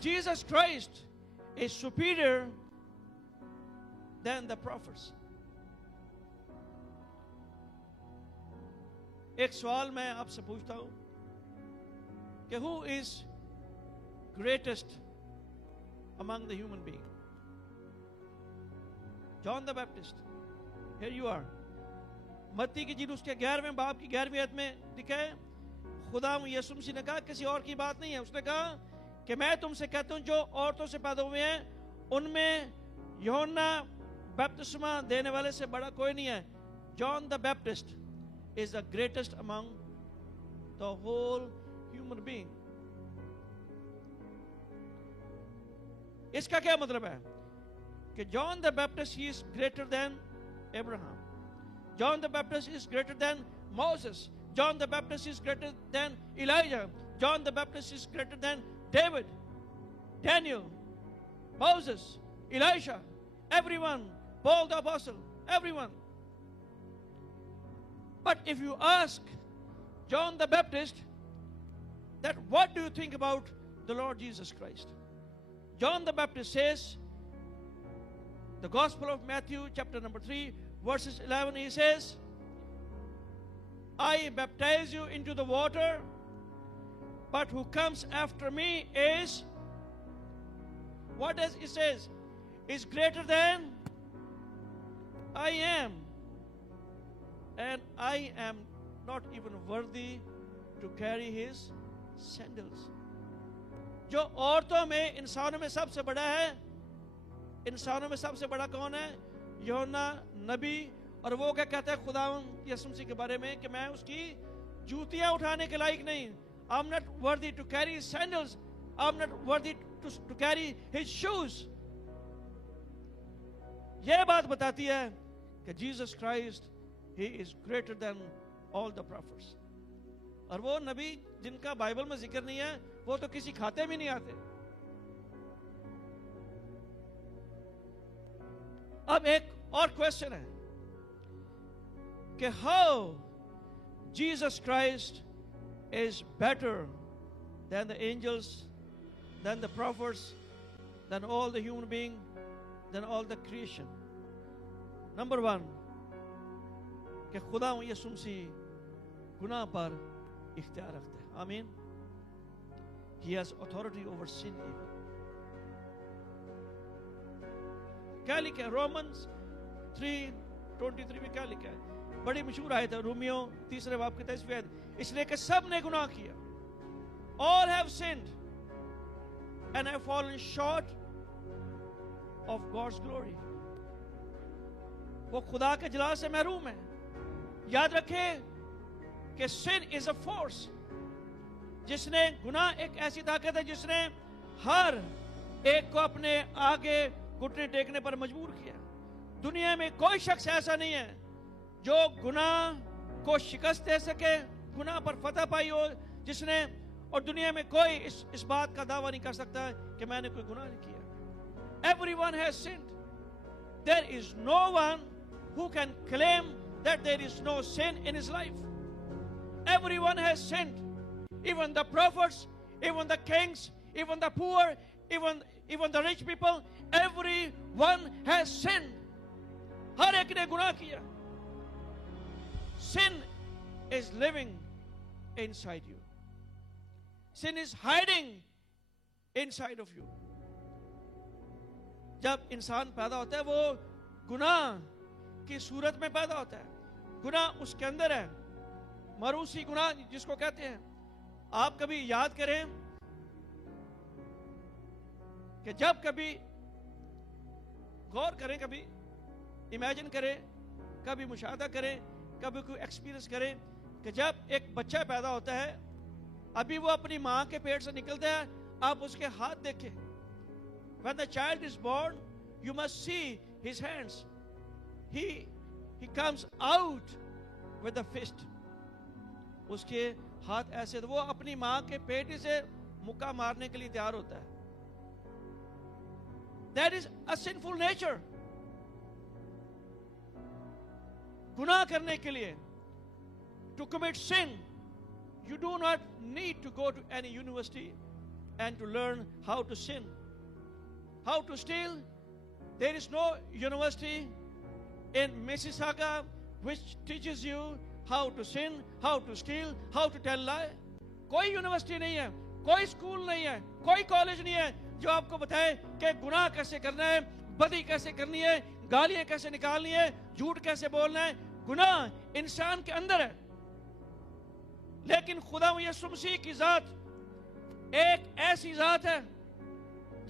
Jesus Christ is superior than the prophets. एक सवाल मैं आपसे पूछता हूं कि who is greatest among the human being? John the Baptist. Here you are. मत्ती की जील उसके 11वें बाब की 11वीं आयत में लिखा है, खुदा यीशु मसीह ने कहा, किसी और की बात नहीं है, उसने कहा कि मैं तुमसे कहता हूं जो औरतों से पैदा हुए हैं उनमें यूहन्ना बपतिस्मा देने वाले से बड़ा कोई नहीं है. John the Baptist is the greatest among the whole human being. इसका क्या मतलब है कि John the Baptist he is greater than Abraham. John the Baptist is greater than Moses. John the Baptist is greater than Elijah. John the Baptist is greater than David, Daniel, Moses, Elisha, everyone, Paul the Apostle, everyone. But if you ask John the Baptist that what do you think about the Lord Jesus Christ? John the Baptist says, the Gospel of Matthew chapter number 3 verses 11, he says, I baptize you into the water, but who comes after me is, what does it says? Is greater than I am, and I am not even worthy to carry his sandals. जो औरतों में इंसानों में सबसे बड़ा है, इंसानों में सबसे बड़ा कौन है? यूहन्ना नबी. और वो क्या कहता है खुदा यीशु मसीह के बारे में कि मैं उसकी जूतियां उठाने के लायक नहीं. I'm not worthy to carry his sandals. I'm not worthy to carry his shoes. यह बात बताती है कि Jesus Christ he is greater than all the prophets. और वो नबी जिनका बाइबल में जिक्र नहीं है वो तो किसी खाते में नहीं आते. अब एक और क्वेश्चन है कि how Jesus Christ is better than the angels, than the prophets, than all the human beings, than all the creation. Number one, कि खुदा यीशु मसीह गुनाह पर इख्तियार रखता है. आमीन. He has authority over sin even. क्या लिखा है? Romans 3:23 में क्या लिखा है? बड़ी मशहूर आयत है, रोमियो 3 बाब की 23वीं आयत. इसलिए कि सब ने गुनाह किया, all have sinned and have fallen short of God's glory. वो खुदा के जलाल से महरूम है. याद रखें कि sin is a force. जिसने गुनाह एक ऐसी ताकत है जिसने हर एक को अपने आगे घुटने टेकने पर मजबूर किया. दुनिया में कोई शख्स ऐसा नहीं है जो गुनाह को शिकस्त दे सके, गुनाह पर फतह पाई हो जिसने, और दुनिया में कोई इस बात का दावा नहीं कर सकता कि मैंने कोई गुनाह नहीं किया. Everyone has sinned. There is no one who can claim that there is no sin in his life. Everyone has sinned. Even the prophets, even the kings, even the poor, even the rich people, everyone has sinned. हर एक ने गुनाह किया. Sin is living inside you. Sin is hiding inside of you. जब इंसान पैदा होता है वो गुनाह की सूरत में पैदा होता है. गुनाह उसके अंदर है. मरूसी गुनाह जिसको कहते हैं. आप कभी याद करें कि जब कभी गौर करें, कभी इमेजिन करें, कभी मुशाहदा करें, कभी कोई एक्सपीरियंस करें कि जब एक बच्चा पैदा होता है, अभी वो अपनी मां के पेट से निकलता है, आप उसके हाथ देखें. When the child is born, you must see his hands. He comes out with a fist. उसके हाथ ऐसे, तो वो अपनी मां के पेट से मुक्का मारने के लिए तैयार होता है. That is a sinful nature. गुनाह करने के लिए, to commit sin, you do not need to go to any university, and to learn how to sin. How to steal? There is no university in Mississauga which teaches you how to sin, how to steal, how to tell lie. कोई university नहीं है, कोई school नहीं है, कोई college नहीं है जो आपको बताए कि गुनाह कैसे करना है, बदी कैसे करनी है, गालियां कैसे निकालनी है, झूठ कैसे बोलना है. गुनाह इंसान के अंदर है. लेकिन खुदा यीशु मसीह की जात एक ऐसी जात है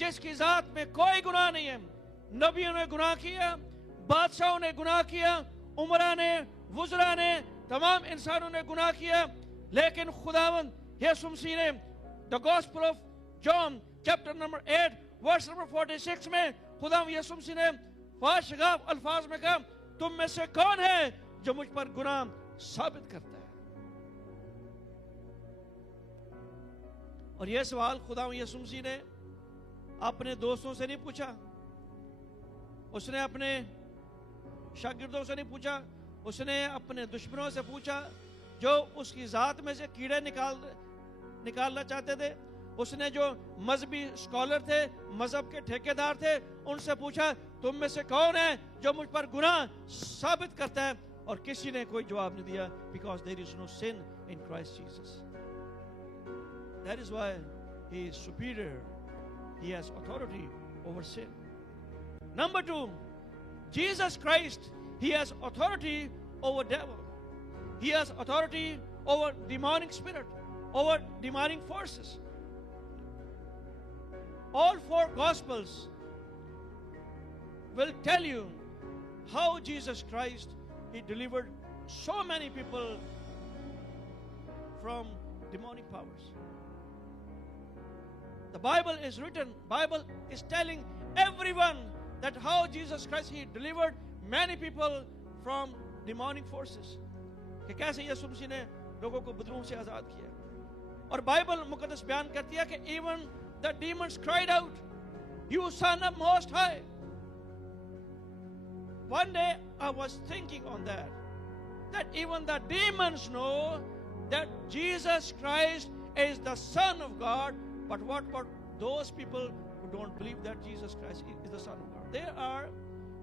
जिसकी जात में कोई गुनाह नहीं है. नबियों ने गुनाह किया, बादशाहों ने गुनाह किया, उमरा ने, वुज़रा ने, तमाम इंसानों ने गुनाह किया, लेकिन खुदावंद यीशु मसीह ने the gospel of John chapter number 8 verse number 46 में खुदावंद यीशु मसीह ने फाशगाफ अल्फाज में कहा, तुम में से कौन है जो मुझ पर गुनाह साबित करता है. और यह सवाल खुदावंद यीशु मसीह ने अपने दोस्तों से नहीं पूछा, उसने अपने शागिर्दों से नहीं पूछा, उसने अपने दुश्मनों से पूछा जो उसकी जात में से कीड़े निकालना चाहते थे. उसने जो मजहबी स्कॉलर थे, मजहब के ठेकेदार थे, उनसे पूछा तुम में से कौन है जो मुझ पर गुनाह साबित करता है. और किसी ने कोई जवाब नहीं दिया. Because there is no sin in Christ Jesus. That is why he is superior. He has authority over sin. Number 2, Jesus Christ, He has authority over devil. He has authority over demonic spirit, over demonic forces. All 4 Gospels will tell you how Jesus Christ, He delivered so many people from demonic powers. The Bible is written, Bible is telling everyone that how Jesus Christ, He delivered many people from demonic forces. कि कैसे यीशु मसीह ने लोगों को बदरूह से आजाद किया. और Bible मुकद्दस बयान करती है कि even the demons cried out, you son of most high. One day I was thinking on that even the demons know that Jesus Christ is the Son of God. But what about those people who don't believe that Jesus Christ is the Son of God? They are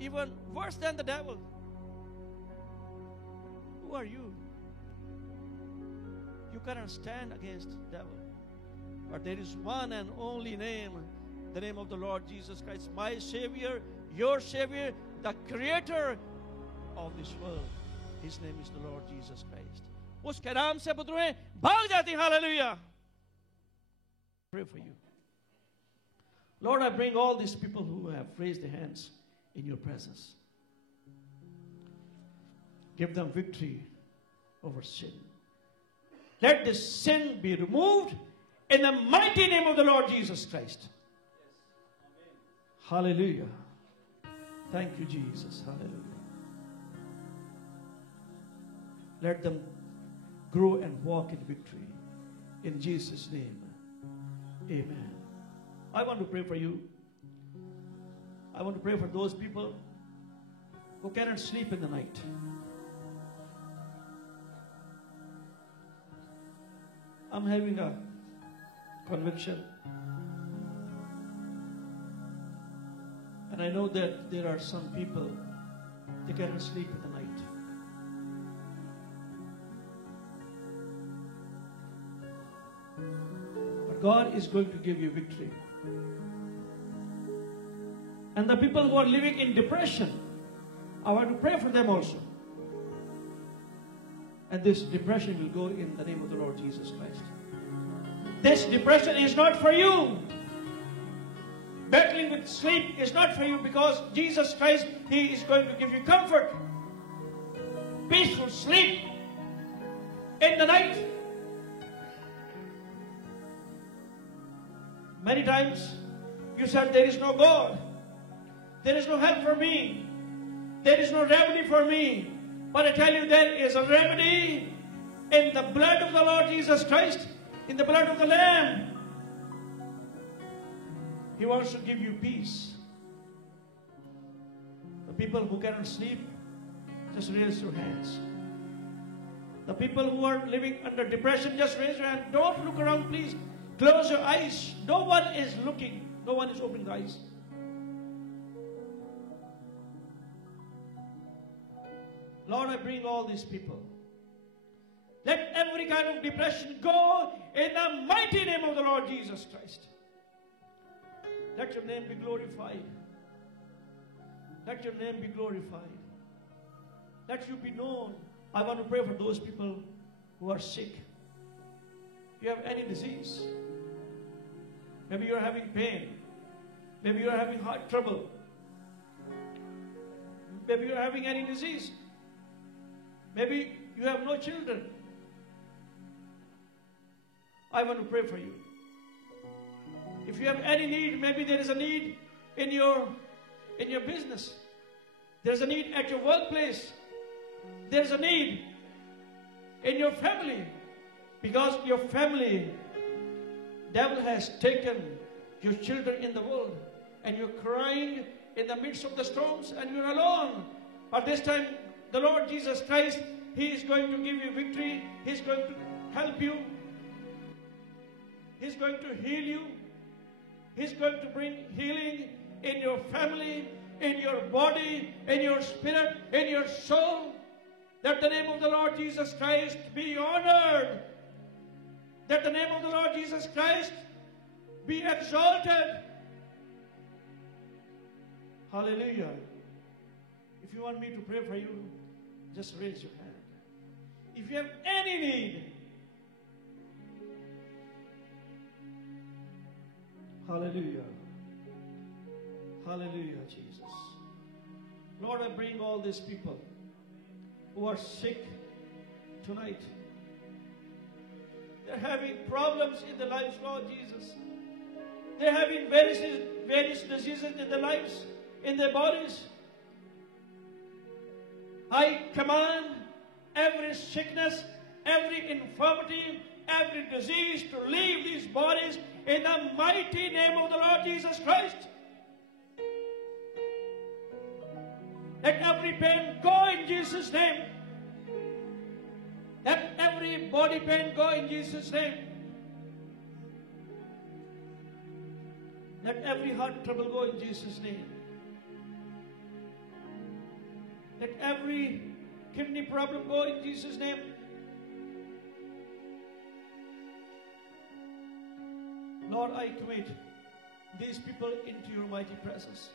even worse than the devil. Who are you? You cannot stand against the devil. But there is one and only name, the name of the Lord Jesus Christ, my Savior, your Savior, the Creator of this world. His name is the Lord Jesus Christ. उसके नाम से बदरूहें भाग जाती. Hallelujah. Pray for you. Lord, I bring all these people who have raised their hands in your presence. Give them victory over sin. Let this sin be removed in the mighty name of the Lord Jesus Christ. Yes. Hallelujah. Thank you, Jesus. Hallelujah. Let them grow and walk in victory. In Jesus' name. Amen. I want to pray for you. I want to pray for those people who cannot sleep in the night. I'm having a conviction. And I know that there are some people, they cannot sleep in the night. God is going to give you victory. And the people who are living in depression, I want to pray for them also. And this depression will go in the name of the Lord Jesus Christ. This depression is not for you. Battling with sleep is not for you, because Jesus Christ, He is going to give you comfort, peaceful sleep in the night. Many times you said, there is no God. There is no help for me. There is no remedy for me. But I tell you, there is a remedy in the blood of the Lord Jesus Christ, in the blood of the Lamb. He wants to give you peace. The people who cannot sleep, just raise your hands. The people who are living under depression, just raise your hand. Don't look around, please. Close your eyes. No one is looking. No one is opening the eyes. Lord, I bring all these people. Let every kind of depression go in the mighty name of the Lord Jesus Christ. Let your name be glorified. Let your name be glorified. Let you be known. I want to pray for those people who are sick. If you have any disease, maybe you are having pain, maybe you are having heart trouble, maybe you are having any disease, maybe you have no children. I want to pray for you. If you have any need, maybe there is a need in your business. There's a need at your workplace. There's a need in your family. Because your family, devil has taken your children in the world. And you're crying in the midst of the storms and you're alone. But this time, the Lord Jesus Christ, He is going to give you victory. He's going to help you. He's going to heal you. He's going to bring healing in your family, in your body, in your spirit, in your soul. That the name of the Lord Jesus Christ be honored. That the name of the Lord Jesus Christ be exalted. Hallelujah. If you want me to pray for you, just raise your hand. If you have any need, hallelujah. Hallelujah, Jesus. Lord, I bring all these people who are sick tonight. They're having problems in their lives, Lord Jesus. They're having various diseases in their lives, in their bodies. I command every sickness, every infirmity, every disease to leave these bodies in the mighty name of the Lord Jesus Christ. Let every pain go in Jesus' name. Let every body pain go in Jesus' name. Let every heart trouble go in Jesus' name. Let every kidney problem go in Jesus' name. Lord, I commit these people into your mighty presence.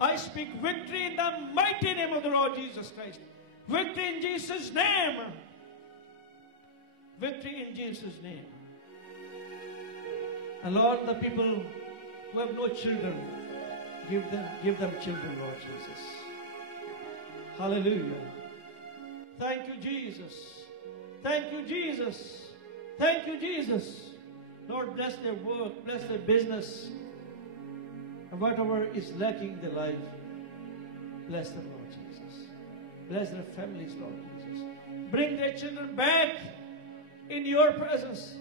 I speak victory in the mighty name of the Lord Jesus Christ. Victory in Jesus' name. Victory in Jesus' name. And Lord, the people who have no children, give them children, Lord Jesus. Hallelujah. Thank you, Jesus. Thank you, Jesus. Thank you, Jesus. Lord, bless their work, bless their business, and whatever is lacking in their life, bless them, Lord Jesus. Bless their families, Lord Jesus. Bring their children back in your presence.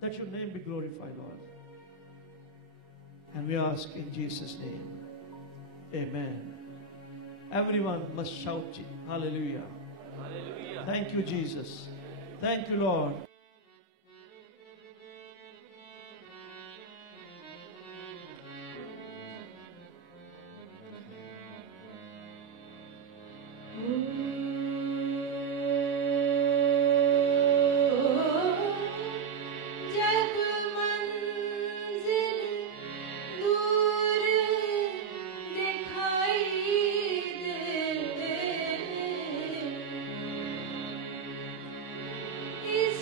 That your name be glorified, Lord. And we ask in Jesus' name. Amen. Everyone must shout hallelujah. Hallelujah. Thank you, Jesus. Thank you, Lord. Is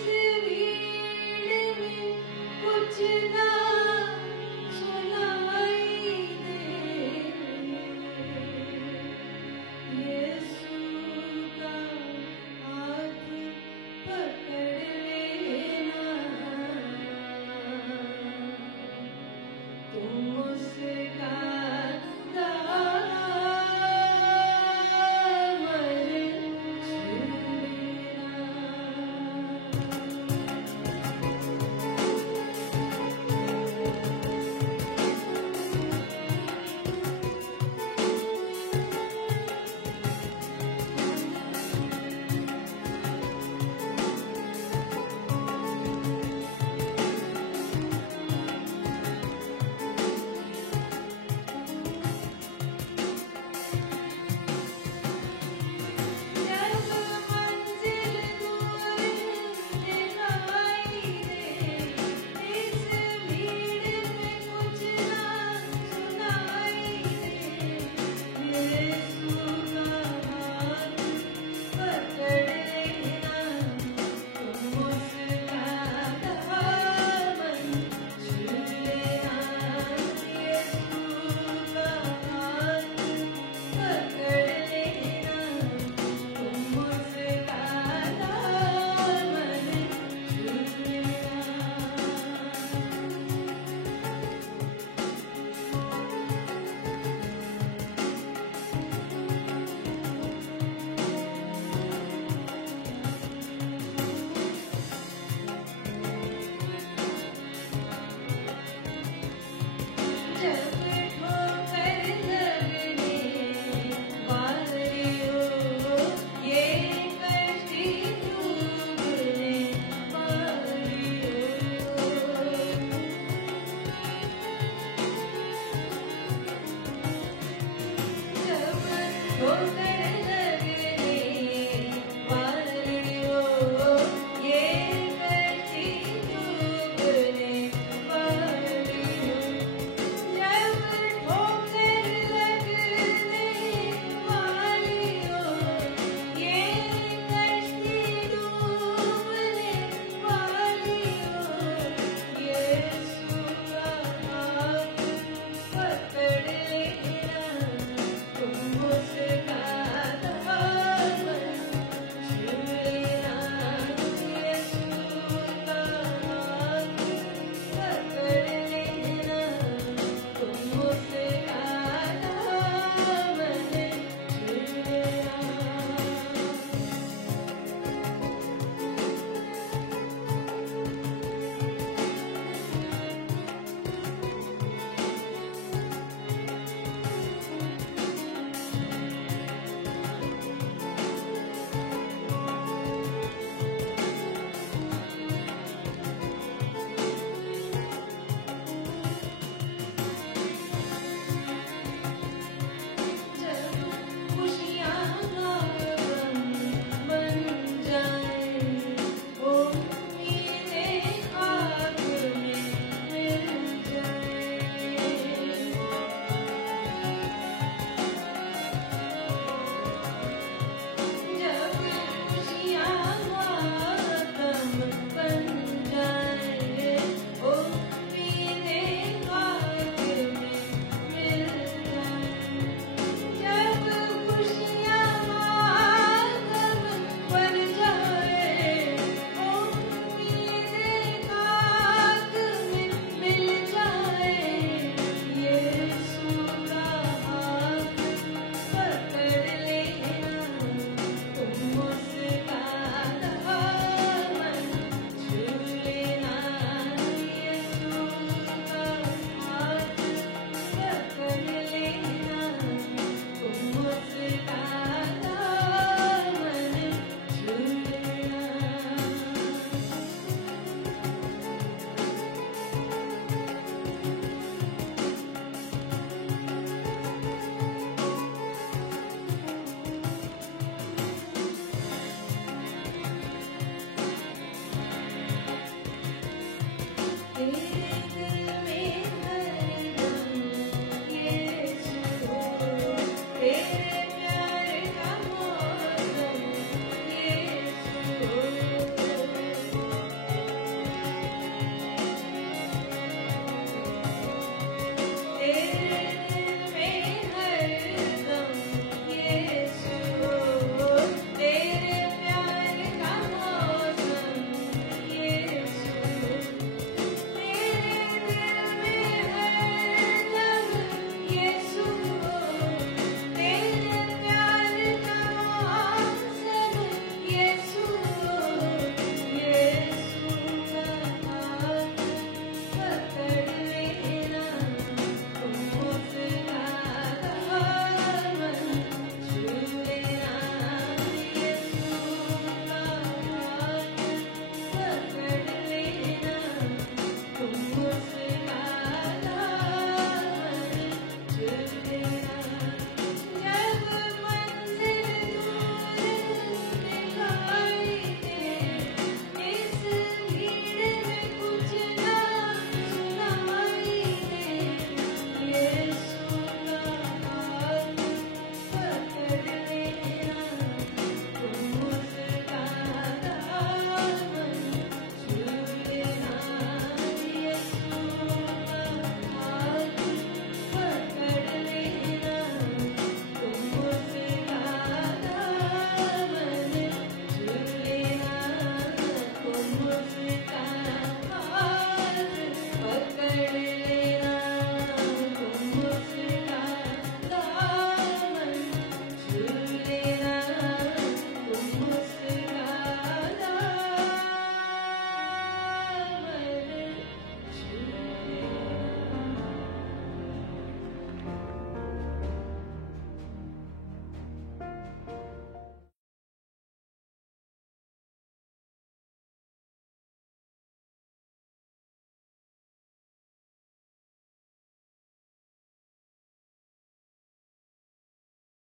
मेरे